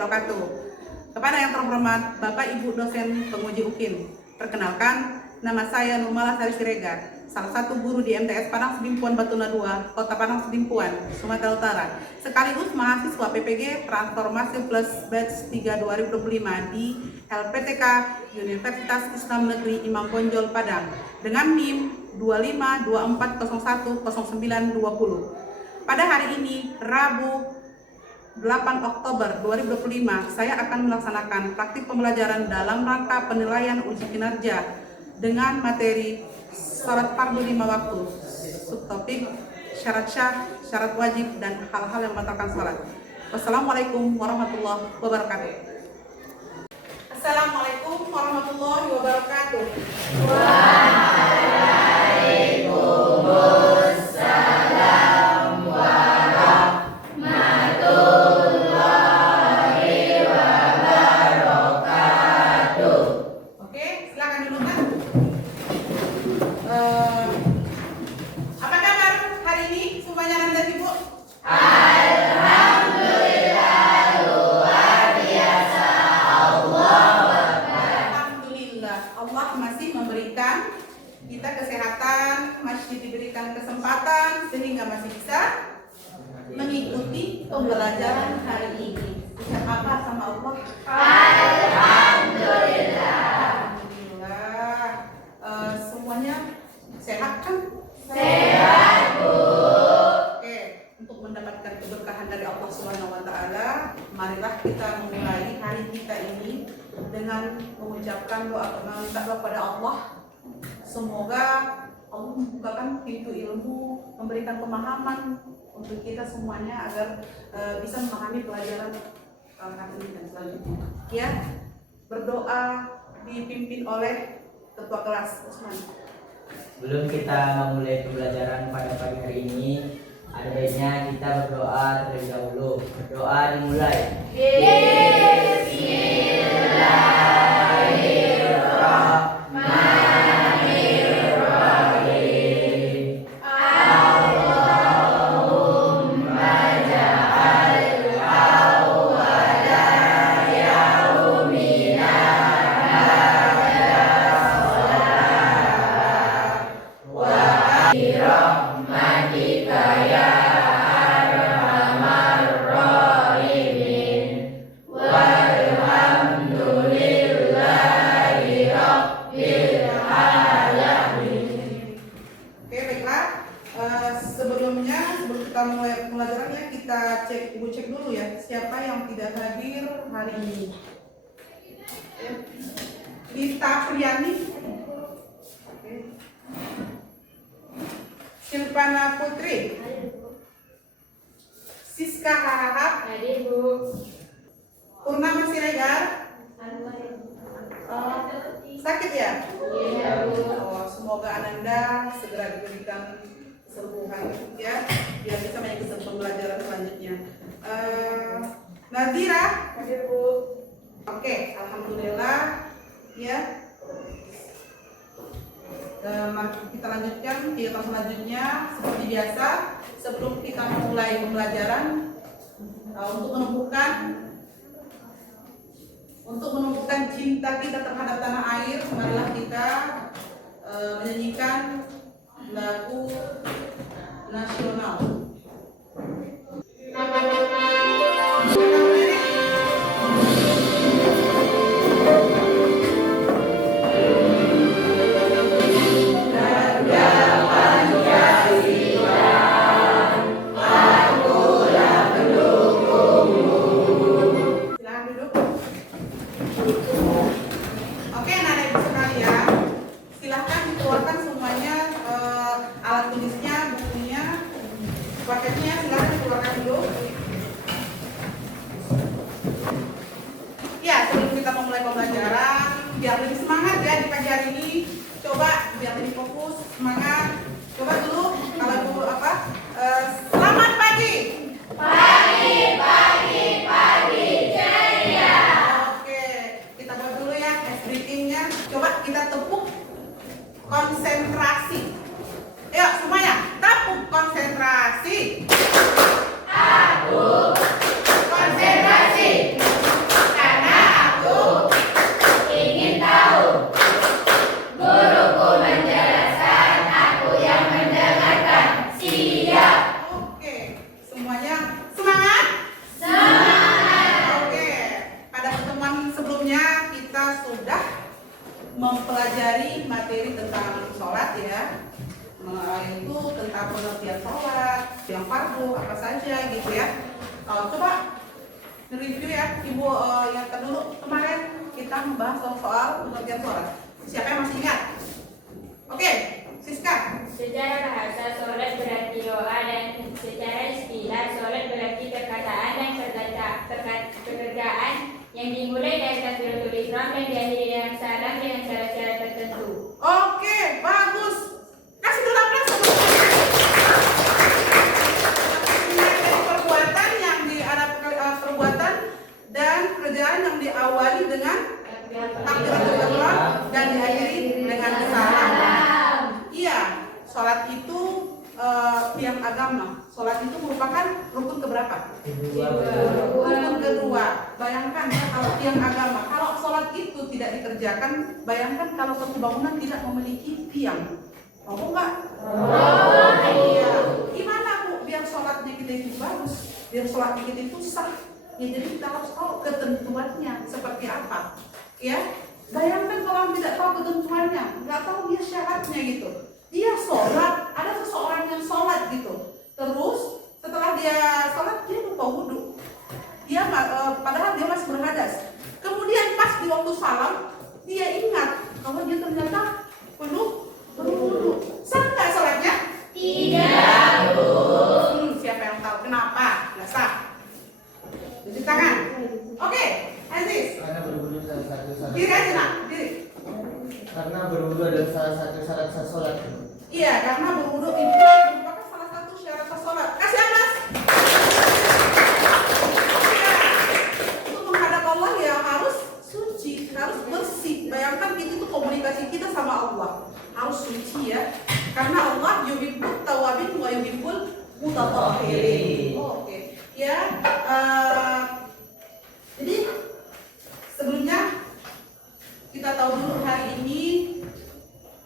wabarakatuh. Kepada yang terhormat Bapak Ibu dosen penguji UKIN, perkenalkan, nama saya Nurmala Sari Siregar, salah satu guru di MTS Padang Sedimpuan Batuna 2, Kota Padang Sedimpuan, Sumatera Utara, sekaligus mahasiswa PPG Transformasi Plus Batch 3 2025 di LPTK Universitas Islam Negeri Imam Bonjol Padang dengan NIM 2524010920. Pada hari ini, Rabu 8 Oktober 2025, saya akan melaksanakan praktik pembelajaran dalam rangka penilaian uji kinerja dengan materi salat fardu 5 waktu, subtopik syarat syah, syarat wajib, dan hal-hal yang membatalkan salat. Wassalamualaikum warahmatullahi wabarakatuh. Assalamualaikum warahmatullahi wabarakatuh. Apa kabar hari ini semuanya anak dan ibu? Alhamdulillah, luar biasa. Alhamdulillah, Allah masih memberikan kita kesehatan, masih diberikan kesempatan sehingga masih bisa mengikuti pembelajaran hari ini. Ucap apa sama Allah? Alhamdulillah. Semuanya sehat kan? Sehat, Bu. Oke, untuk mendapatkan keberkahan dari Allah Subhanahu wa taala, marilah kita memulai hari kita ini dengan mengucapkan doa, meminta doa kepada Allah. Semoga Allah membukakan pintu ilmu, memberikan pemahaman untuk kita semuanya agar bisa memahami pelajaran hari ini dan selanjutnya. Ya, berdoa dipimpin oleh Ketua Kelas Usman. Sebelum kita memulai pembelajaran pada pagi hari ini, ada baiknya kita berdoa terlebih dahulu. Berdoa dimulai. Bismillahirrahmanirrahim. Allahumma ja'al awwala yaumina rahmatika ya arhamar rahimin walhamdulillahi rabbil alamin. Oke, baiklah. Sebelum kita mulai pembelajarannya, kita ibu cek dulu ya siapa yang tidak hadir hari ini. Lita Priani, oke. Silvana Putri, Siska Harahap, Hadir, Bu. Purnama Siregar. Sakit ya? Iya, Bu. Semoga Ananda segera diberikan kesembuhan ya, biar bisa mengikuti pembelajaran selanjutnya. Nazira, hadir Bu. Oke, alhamdulillah ya. Kita lanjutkan kegiatan selanjutnya seperti biasa. Sebelum kita memulai pembelajaran, untuk menumbuhkan cinta kita terhadap tanah air, marilah kita menyanyikan lagu nasional. Oke, anak-anak ibu sekalian, silahkan dikeluarkan semuanya alat tulisnya, bukunya, paketnya, silahkan dikeluarkan dulu. Ya, sebelum kita memulai pembelajaran, biar lebih semangat ya di pagi hari ini. Coba biar lebih fokus, semangat. Coba dulu, kalau dulu selamat pagi. Pagi, ceria. Oke, kita buat dulu ya ice breathing-nya. Coba kita tepuk konsentrasi. Ayo semuanya, tepuk konsentrasi. Itu tentang pengertian sholat, yang fardu, apa saja gitu ya. Coba review ya Ibu, yang dulu kemarin kita membahas soal pengertian sholat. Siapa yang masih ingat? Oke, Siska. Secara bahasa, sholat berarti doa, dan secara istilah, sholat berarti perkataan dan pekerjaan yang dimulai dari takbiratul ihram dan diakhiri dengan salam dengan syarat-syarat tertentu. Oke, bagus. Kasih dulu aplaus sama perbuatan yang ada perbuatan dan pekerjaan yang diawali dengan takbiratul ihram dan diakhiri dengan salam. Iya, sholat itu tiang agama. Sholat itu merupakan rukun keberapa? Rukun kedua. Bayangkan ya, kalau tiang agama, kalau sholat itu tidak dikerjakan, bayangkan kalau satu bangunan tidak memiliki tiang. Mau nggak? Iya. Gimana Bu? Biar sholatnya kita itu bagus, biar sholatnya kita itu sah. Ya, jadi kita harus tahu ketentuannya seperti apa. Ya, bayangkan kalau tidak tahu ketentuannya, nggak tahu dia syaratnya gitu. Dia sholat, ada seseorang yang sholat gitu. Terus setelah dia sholat dia lupa wudhu. Dia padahal dia masih berhadas. Kemudian pas di waktu salam dia ingat kalau dia ternyata perlu berwudhu. Sah nggak sholatnya? Tidak, Bu. Siapa yang tahu kenapa? Nggak sah. Cuci tangan. Oke, Aziz. Karena berwudu salah satu syarat. Diri aja nak, diri. Karena berwudu adalah salah satu syarat sah sholat. Iya, karena berwudhu itu merupakan salah satu syarat sah sholat. Kasih amas. Iya. Untuk menghadap Allah ya harus suci, harus bersih. Bayangkan itu komunikasi kita sama Allah. Harus suci ya. Karena Allah yuhibbut tawabin wa yuhibbul mutatahhirin. Oke. Ya, jadi sebelumnya kita tahu dulu hari ini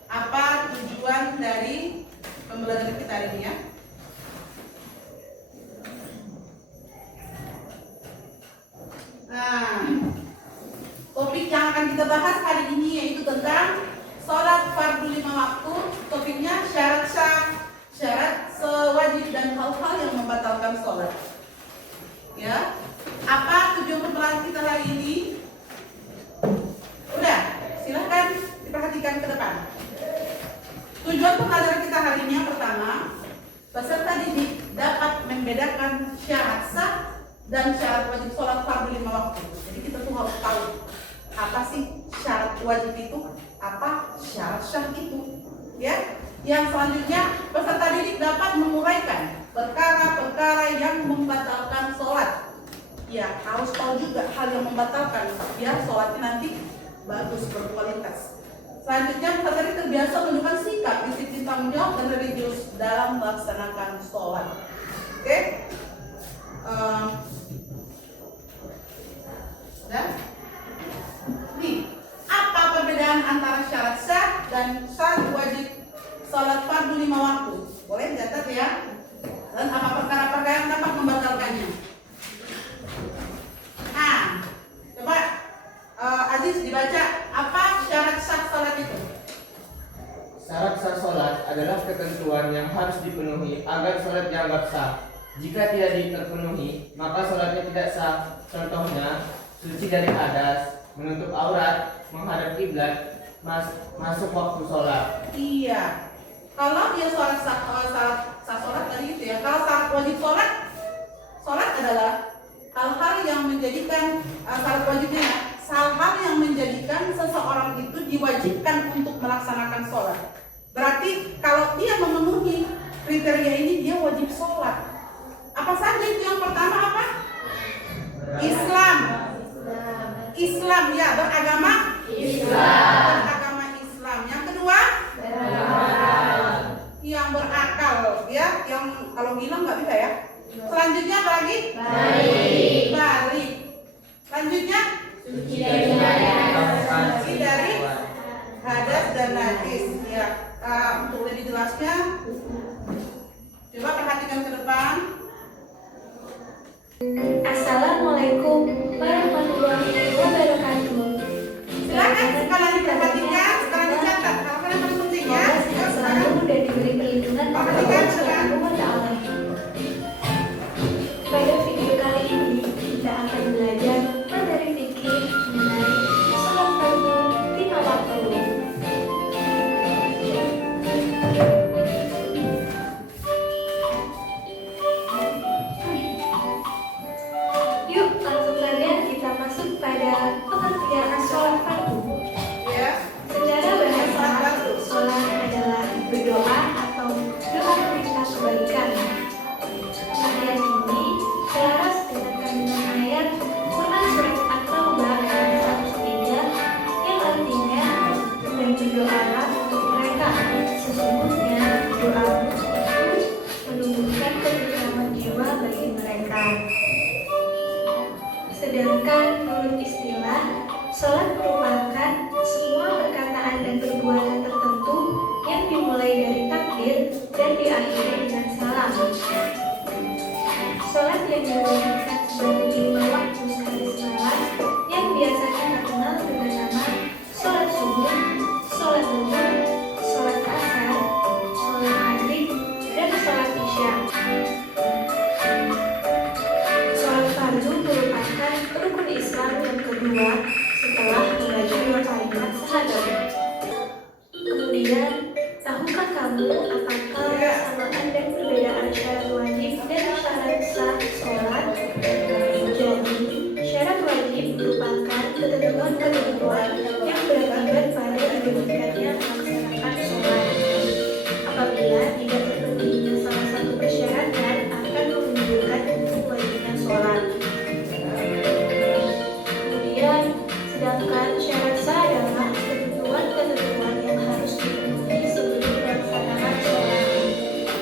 apa tujuan dari pembelajaran kita hari ini ya. Nah, topik yang akan kita bahas hari ini yaitu tentang sholat fardu 5 waktu. Topiknya syarat sah, syarat sewajib dan hal-hal yang membatalkan sholat. Ya, apa tujuan pembelajaran kita hari ini? Udah, silahkan diperhatikan ke depan. Tujuan pembelajaran kita hari ini yang pertama, peserta didik dapat membedakan syarat sah dan syarat wajib sholat fardu 5 waktu. Jadi kita tuh harus tahu apa sih syarat wajib itu, apa syarat sah itu. Ya, yang selanjutnya peserta didik dapat menguraikan perkara-perkara yang membatalkan sholat. Ya, harus tahu juga hal yang membatalkan biar sholatnya nanti bagus, berkualitas. Selanjutnya peserta didik terbiasa menunjukkan sikap, disiplin, tanggung jawab dan religius dalam melaksanakan sholat. Oke? Dan nih, apa perbedaan antara syarat sah dan syarat wajib sholat fardu 5 waktu? Boleh dicatat ya. Dan apa perkara-perkara yang dapat membatalkannya? Nah, coba Aziz dibaca apa syarat sah sholat itu? Syarat sah sholat adalah ketentuan yang harus dipenuhi agar sholat dianggap sah. Jika tidak terpenuhi, maka sholatnya tidak sah. Contohnya, suci dari hadas, menutup aurat, menghadap kiblat, masuk waktu sholat. Iya. Kalau dia sholat sah sholat tadi itu ya. Kalau syarat wajib sholat adalah hal-hal yang menjadikan syarat wajibnya, hal-hal yang menjadikan seseorang itu diwajibkan untuk melaksanakan sholat. Berarti kalau dia memenuhi kriteria ini dia wajib sholat. Apa saja itu? Yang pertama apa? Islam. Islam ya, beragama Islam. Beragama Islam. Yang kedua? Yang berakal ya, yang kalau gila nggak bisa ya. Selanjutnya apa lagi? Balik. Selanjutnya Suci dari hadas dan najis ya. Untuk lebih jelasnya coba perhatikan ke depan. Assalamualaikum warahmatullahi wabarakatuh. Silakan sekalian diperhatikan, sekarang dicatat. Kalau kalian paling penting ya. Semoga sehat selalu dan diberi Berdasarkan menurut istilah, sholat merupakan semua perkataan dan perbuatan tertentu yang dimulai dari takbir dan diakhiri dengan salam. Sholat yang diwajibkan sebagai 5 waktu sehari semalam yang biasa kita kenal dengan nama sholat subuh, sholat duha, sholat asar, sholat maghrib, dan sholat isya. Sholat fardu merupakan rukun Islam yang kedua setelah membaca 2 kalimat syahadat. Kemudian, tahukah kamu apakah kesamaan dan perbedaan syarat wajib dan syarat sah sholat? Jadi, syarat wajib merupakan ketentuan-ketentuan yang berakibat pada dimulainya melaksanakan sholat. Apabila tidak terpenuhinya salah satu persyaratan akan menunjukkan hukum wajibnya sholat. Kemudian, sedangkan syarat sah adalah ketentuan-ketentuan yang harus dipenuhi sebelum melaksanakan sholat.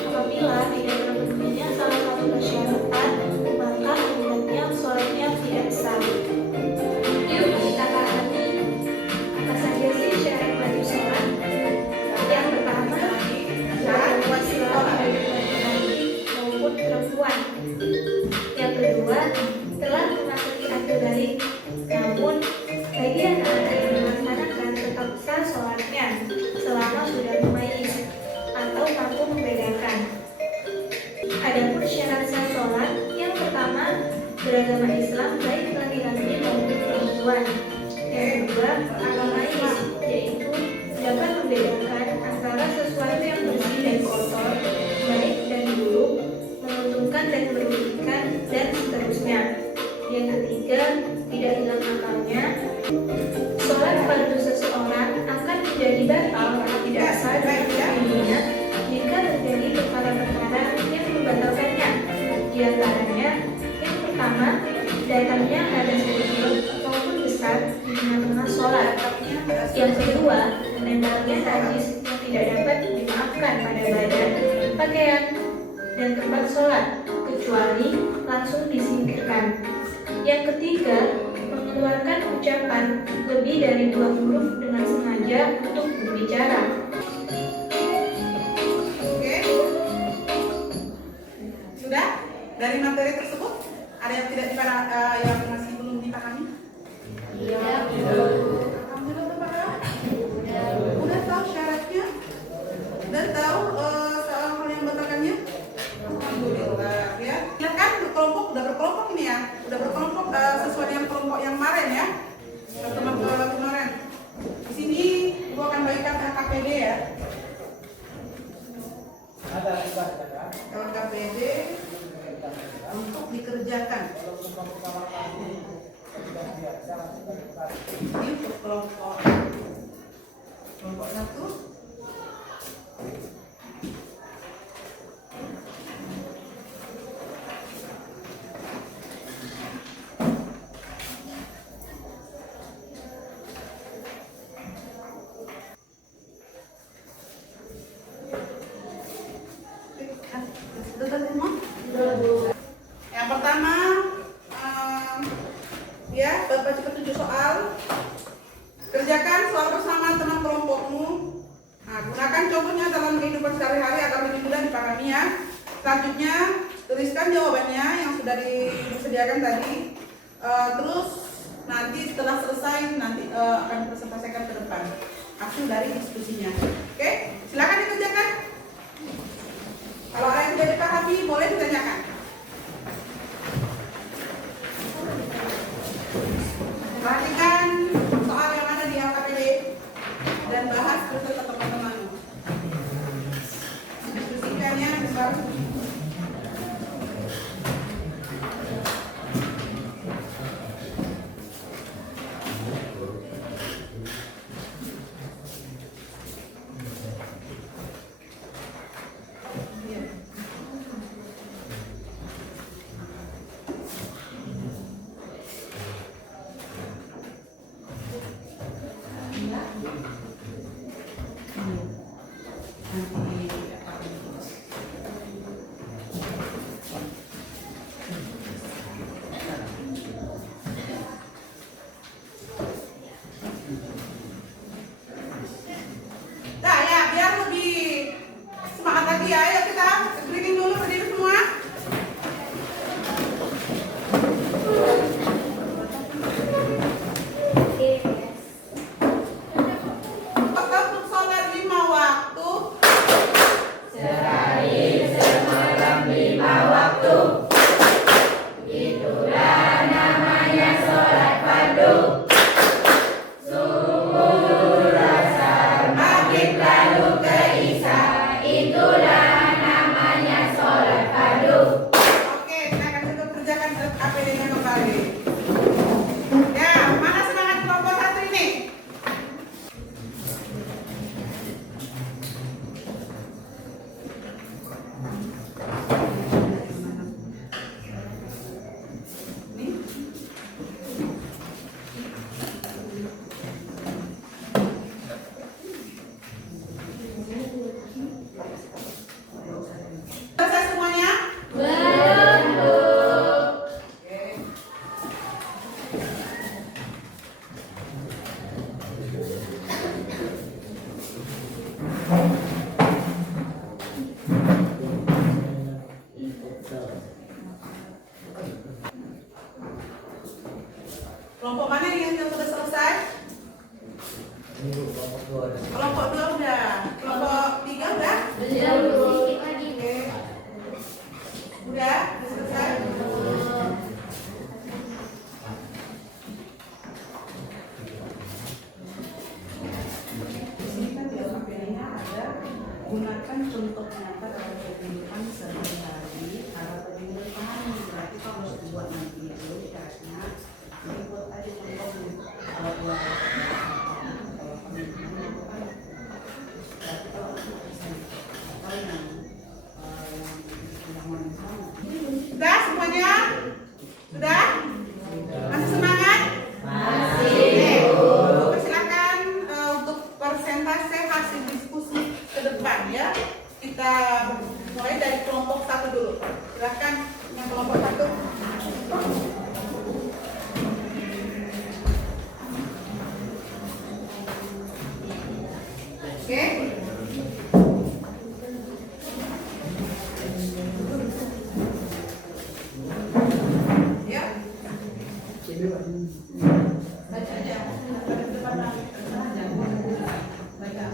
Apabila tidak terpenuhinya salah satu persyaratan, maka akibatnya sholatnya tidak sah. Yuk kita pahami apa saja sih syarat wajib sholat. Yang pertama, syarat wajib sholat bagi laki-laki maupun perempuan. Yang kedua, telah memasuki akhir balik, namun bagi anak-anak yang melaksanakan tetap sah sholatnya selama sudah mumayyiz atau mampu membedakan. Adapun syarat sah sholat, yang pertama, beragama Islam baik laki-laki maupun perempuan. Yang kedua, al-mumayyiz, yaitu dapat membedakan antara sesuatu yang bersih dan kotor, baik dan buruk, menguntungkan dan merugikan, dan seterusnya. Yang ketiga, tidak hilang akalnya. Sholat fardu seseorang akan menjadi batal atau tidak sah dirinya jika terjadi perkara-perkara yang membatalkannya. Di antaranya, yang pertama, datangnya hadas kecil maupun besar di tengah-tengah sholat. Yang kedua, menempelnya najis yang tidak dapat dimaafkan pada badan, pakaian, dan tempat sholat, kecuali langsung disingkirkan. Yang ketiga, mengeluarkan ucapan lebih dari 2 huruf dengan sengaja untuk berbicara. Oke. Sudah? Dari materi tersebut ada yang yang masih belum dipahami? Iya. Alhamdulillah Bapak. Udah tahu syaratnya? Udah tahu hal yang membatalkannya? Alhamdulillah ya. Silakan berkelompok, udah berkelompok ini ya. Udah berkelompok sesuai dengan kelompok yang kemarin ya. Teman kemarin. Di sini gua akan bagikan KPD ya. KPD untuk dikerjakan. Ini untuk kelompok 1. Yang pertama, ya, baca petunjuk soal. Kerjakan soal bersama teman kelompokmu. Nah, gunakan contohnya dalam kehidupan sehari-hari agar lebih mudah dipahami ya. Selanjutnya, tuliskan jawabannya yang sudah disediakan tadi. Terus nanti setelah selesai nanti akan dipresentasikan ke depan hasil dari diskusinya. Oke, silakan dikerjakan. Kalau ada yang tidak dipahami, boleh ditanyakan. Perhatikan soal yang ada di LKPD dan bahas bersama teman-teman. Diskusikannya besar. untuk menyapa dalam kehidupan sehari-hari cara pendidikan berarti kalau harus dibuat nanti itu syaratnya dibuat aja untuk kalau dua kalau pendidikan itu kan berarti kalau bisa atau yang sudah semuanya sudah masih semangat silakan untuk persentase hasil diskusi ke depan ya. Kita mulai dari kelompok 1 dulu. Silakan yang kelompok 1. Oke. Ya. Baca aja. Baca.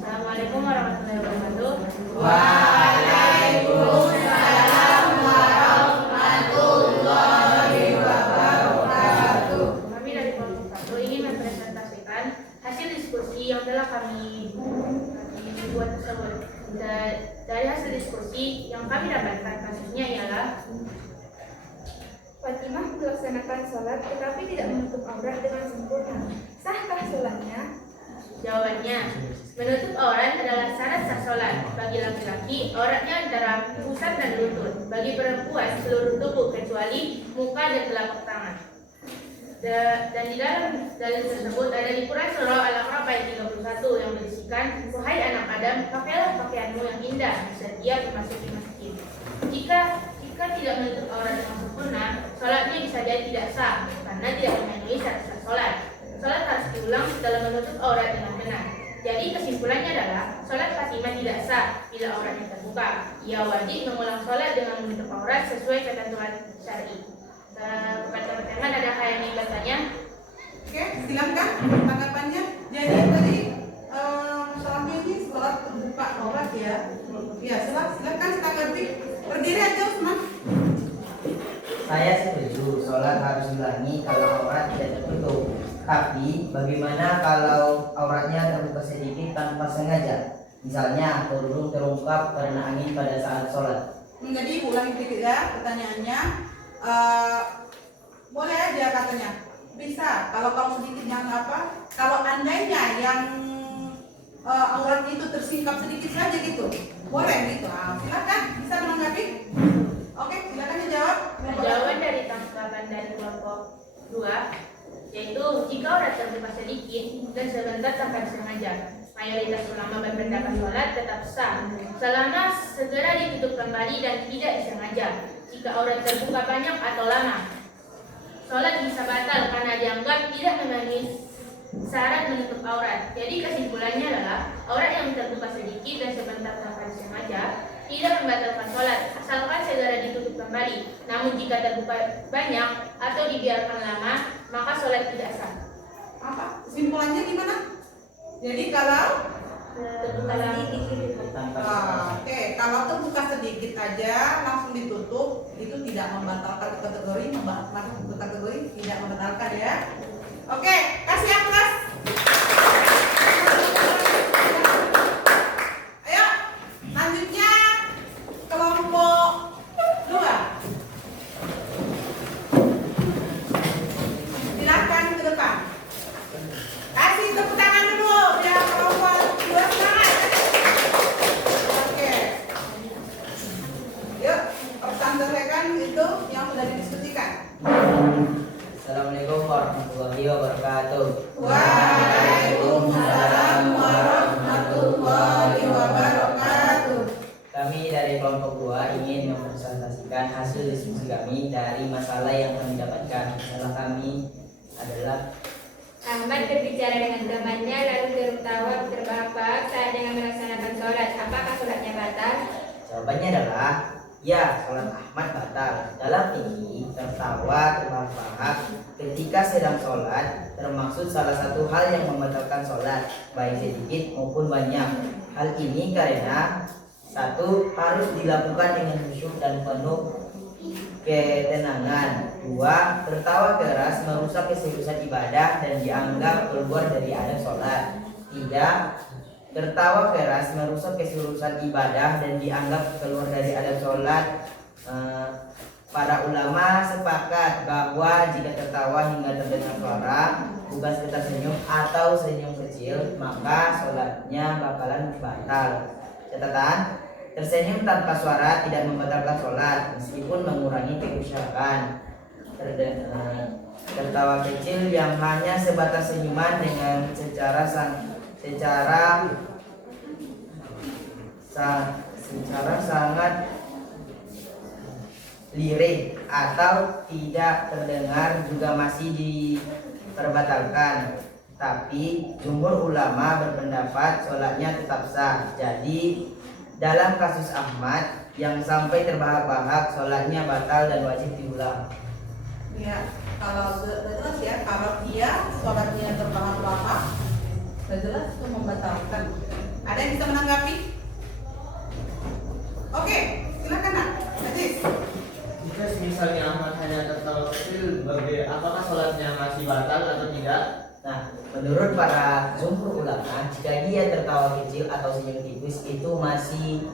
Assalamualaikum warahmatullahi wabarakatuh. Waalaikumsalam warahmatullahi wabarakatuh. Kami dari kelompok 1 ingin mempresentasikan hasil diskusi yang telah kami buat tersebut. Dari hasil diskusi yang kami dapatkan kasusnya ialah Fatimah melaksanakan sholat tetapi tidak menutup aurat dengan sempurna. Sahkah sholatnya? jawabannya. Menutup aurat adalah syarat sah sholat. Bagi laki-laki, auratnya antara pusat dan lutut. Bagi perempuan, seluruh tubuh kecuali muka dan telapak tangan. Dan di dalam dalil tersebut ada di Quran surah Al-A'raf ayat 31 yang berisikan, "Wahai anak Adam, pakailah pakaianmu yang indah setiap memasuki masjid." Jika tidak menutup aurat dengan sempurna, sholatnya bisa jadi tidak sah karena tidak memenuhi syarat sah sholat. Sholat harus diulang setelah menutup aurat dengan benar. Jadi kesimpulannya adalah sholat Fatimah tidak sah bila auratnya terbuka. Ia wajib mengulang sholat dengan menutup aurat sesuai ketentuan syar'i. Kepada teman-teman ada yang ingin bertanya? Oke, silakan tanggapannya. Jadi tadi masalahnya ini sholat terbuka aurat ya. Ya, silakan tanggapi. Berdiri aja, Usman. Saya setuju sholat harus diulangi kalau aurat tidak tertutup. Tapi bagaimana kalau auratnya terbuka sedikit tanpa sengaja? Misalnya kerudung terungkap karena angin pada saat sholat. Jadi ulangi sedikit ya pertanyaannya. Boleh aja katanya. Bisa. Kalau sedikit yang apa? Kalau andainya yang auratnya itu tersingkap sedikit saja gitu. Boleh gitu. Silakan bisa menanggapi. Oke, silakan dijawab. Jawaban dari tanggapan dari kelompok 2 yaitu jika aurat terbuka sedikit dan sebentar tanpa disengaja. Mayoritas ulama berpendapat sholat tetap sah selama segera ditutup kembali dan tidak disengaja. Jika aurat terbuka banyak atau lama, sholat bisa batal karena dianggap tidak memenuhi syarat menutup aurat. Jadi kesimpulannya adalah aurat yang terbuka sedikit dan sebentar tanpa disengaja tidak membatalkan sholat asalkan segera ditutup kembali. Namun jika terbuka banyak atau dibiarkan lama, maka sholat tidak sah. Apa? Kesimpulannya gimana? Jadi kalau Terbuka lama. Tanpa Oke, kalau terbuka sedikit aja langsung ditutup itu tidak membatalkan kategori, masuk kategori tidak membatalkan ya. Oke, kasih aplaus. Ayo, lanjutnya kelompok 2. Silakan ke depan. Kasih tepuk tangan dulu biar kelompok 2 semangat. Oke. Yuk, sampaikan itu yang sudah didiskusikan. Assalamualaikum warahmatullahi wabarakatuh. Waalaikumsalam warahmatullahi wabarakatuh. Kami dari kelompok 2 ingin mempresentasikan hasil diskusi kami dari masalah yang kami dapatkan. Masalah kami adalah Ahmad berbicara dengan temannya lalu tertawa terbahak-bahak saat dengan melaksanakan sholat. Apakah sholatnya batal? jawabannya adalah ya, sholat Ahmad batal. Dalam ini tertawa terbahak-bahak ketika sedang sholat termaksud salah satu hal yang membatalkan sholat baik sedikit maupun banyak. Hal ini karena satu, harus dilakukan dengan khusyuk dan penuh ketenangan. 2, tertawa keras merusak keseriusan ibadah dan dianggap keluar dari adab sholat. 3, tertawa keras merusak keseluruhan ibadah dan dianggap keluar dari adab sholat. Para ulama sepakat bahwa jika tertawa hingga terdengar suara, bukan sekedar senyum atau senyum kecil, maka sholatnya bakalan batal. Catatan, tersenyum tanpa suara tidak membatalkan sholat meskipun mengurangi kekhusyukan. Tertawa kecil yang hanya sebatas senyuman dengan secara sangat lirik atau tidak terdengar juga masih diperbatalkan. Tapi jumhur ulama berpendapat sholatnya tetap sah. Jadi dalam kasus Ahmad yang sampai terbahak-bahak sholatnya batal dan wajib diulang. Ya, kalau sudah jelas ya, kalau dia sholatnya terbahak-bahak, sudah jelas itu membatalkan. Ada yang bisa menanggapi? Oke, silakan nak. Najis. Jika misalnya Ahmad hanya tertawa kecil, apakah sholatnya masih batal atau tidak? Nah, menurut para jumhur ulama, jika dia tertawa kecil atau senyum tipis itu masih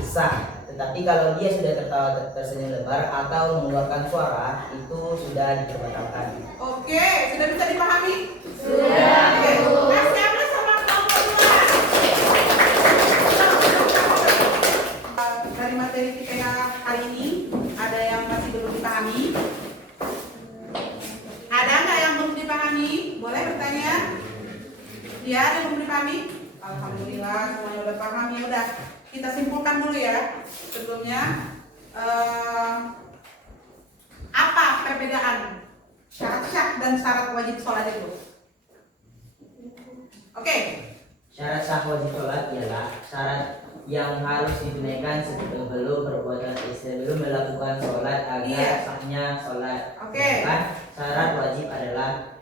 sah. Tetapi kalau dia sudah tertawa tersenyum lebar atau mengeluarkan suara, itu sudah dibatalkan. Oke, sudah bisa dipahami? Sudah. Oke, kasih aplaus sama kelompok duluan. Dari materi kita hari ini, ada yang masih belum dipahami? Ada nggak yang belum dipahami? Boleh bertanya? Ya, ada yang belum dipahami? Alhamdulillah, semuanya udah paham. Ya udah, kita simpulkan dulu ya. Sebelumnya, apa perbedaan syarat sah dan syarat wajib sholat itu? Oke. Syarat sah wajib sholat ialah syarat yang harus ditunaikan sebelum melakukan sholat agar sahnya sholat. Oke. Sedangkan syarat wajib adalah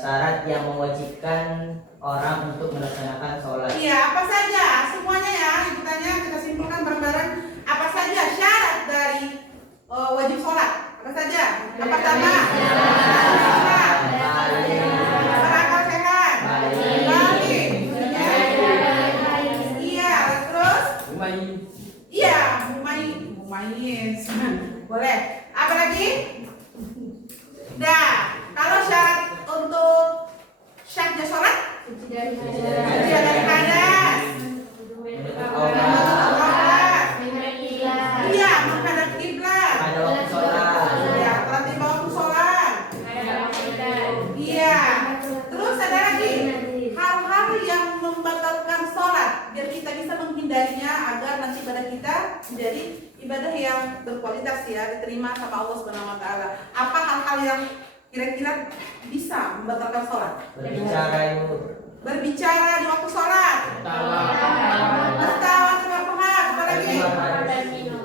syarat yang mewajibkan orang untuk melaksanakan sholat. Iya, apa saja? Semuanya ya, ibu tanya, kita simpulkan bareng-bareng. Apa saja syarat dari wajib sholat? Apa saja? Yang pertama, berakal sehat, balik, iya, terus, iya, mumayyiz, boleh. Apa lagi? Dah, kalau syarat untuk syahnya sholat, suci dari hadas. Iya, menghadap kiblat. Pada waktu sholat. Iya, tertiba waktu sholat. Iya. Terus ada lagi hal-hal yang membatalkan sholat, biar kita bisa menghindarinya agar nanti ibadah kita menjadi ibadah yang berkualitas ya, diterima sama Allah Subhanahu Wa Taala. Apa hal-hal yang kira-kira bisa membatalkan sholat? Berbicara di waktu sholat. Tertawa terbahak-bahak. Apa lagi?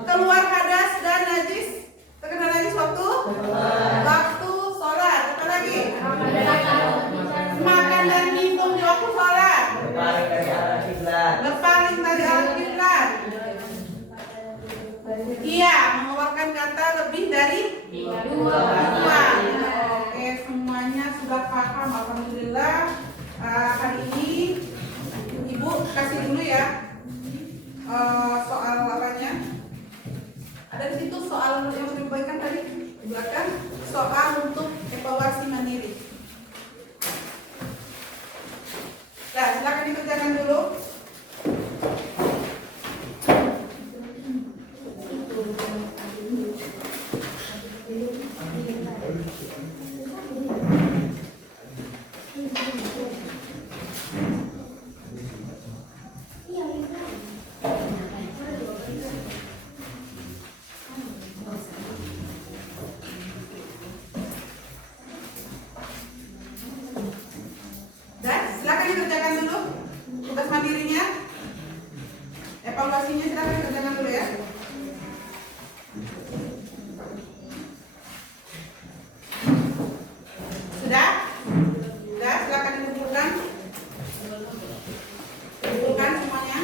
Keluar hadas dan najis. Terkena najis waktu sholat. Apa lagi? Makan dan minum di waktu sholat. Berpaling dari arah kiblat. Iya, mengeluarkan kata lebih dari dua. Oke, semuanya sudah paham. Alhamdulillah. Hari ini Ibu kasih dulu ya soal apanya. Ada di situ soal yang diberikan tadi di belakang, soal untuk evaluasi mandiri. Nah, silakan dikerjakan dulu. Dan silakan dikerjakan dulu tugas mandirinya, evaluasinya silakan dikerjakan dulu ya. Sudah? Sudah, silakan dikumpulkan. Kumpulkan semuanya.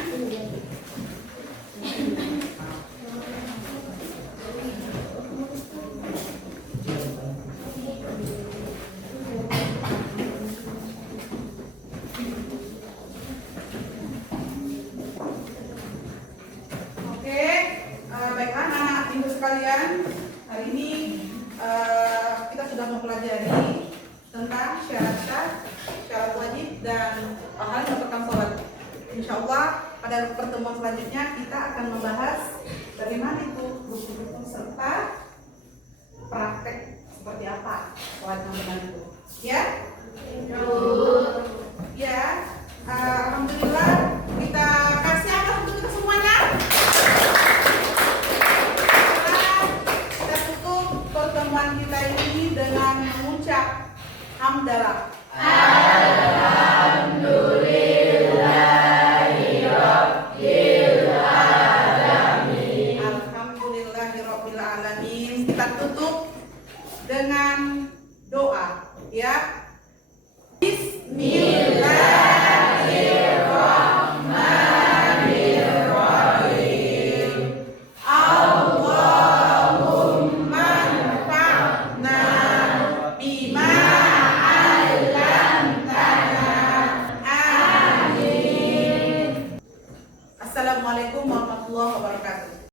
pertemuan selanjutnya kita akan membahas bagaimana itu rukun-rukun serta praktek seperti apa sholat yang benar itu. Ya? Ya. Alhamdulillah kita kasih apa untuk kita semuanya. Kita tutup pertemuan kita ini dengan mengucap hamdalah. Alhamdulillahirobbilalamin. Kita tutup dengan doa, ya.